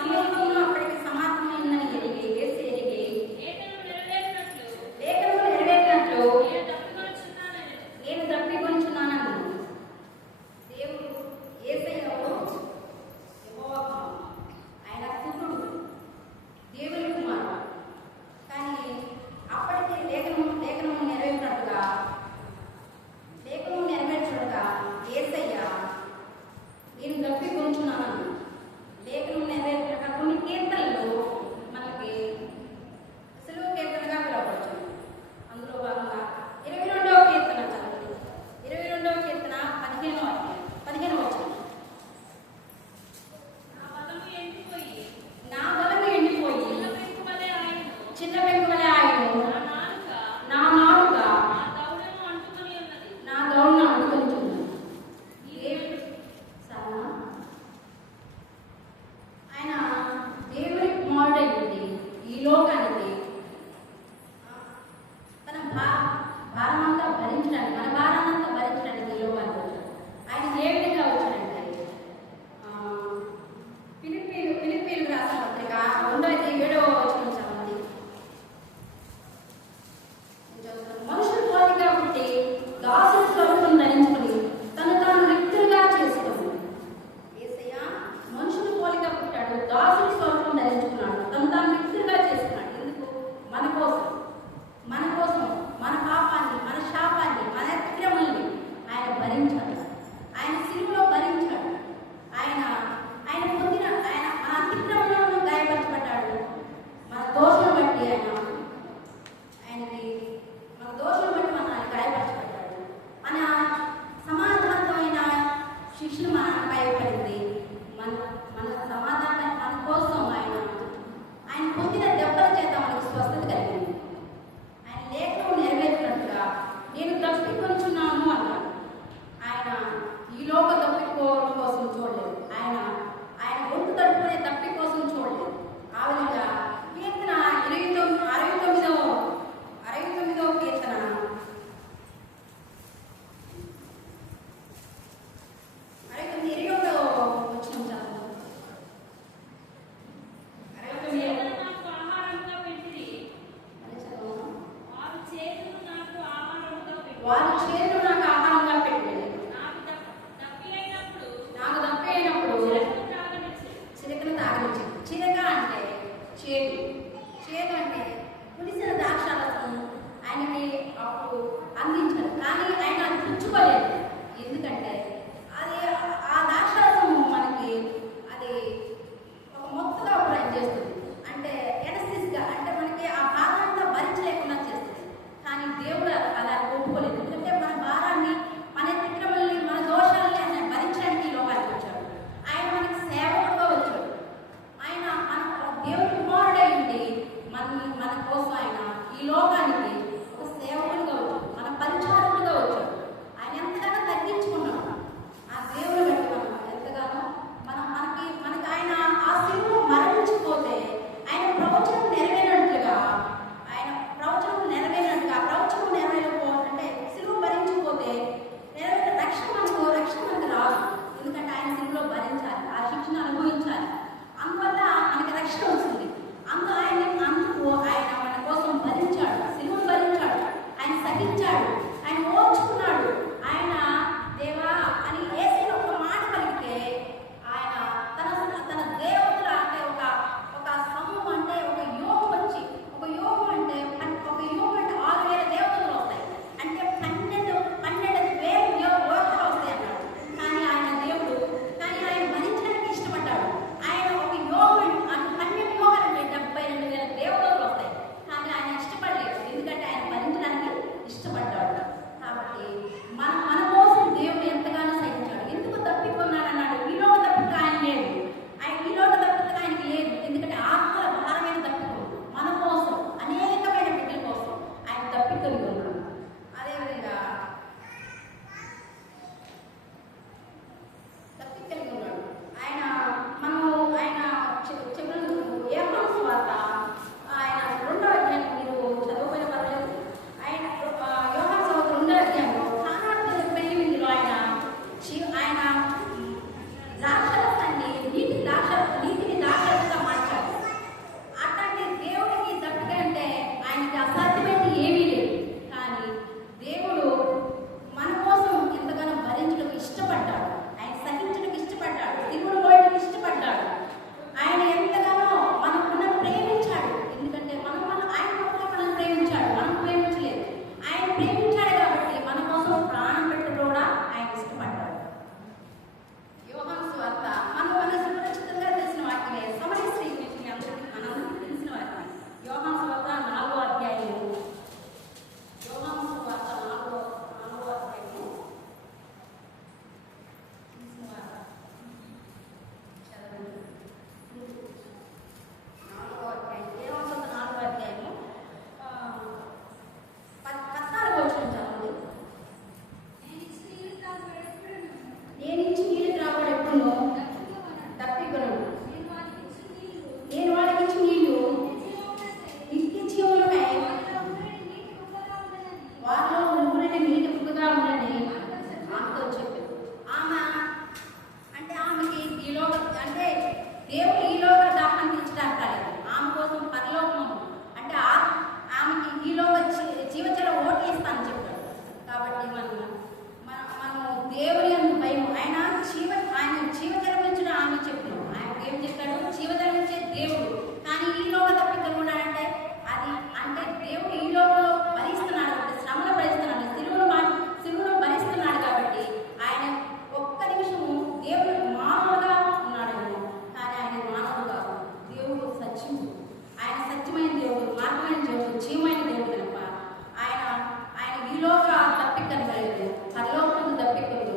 Some of భూలోక తప్పి పరలోకం తప్పి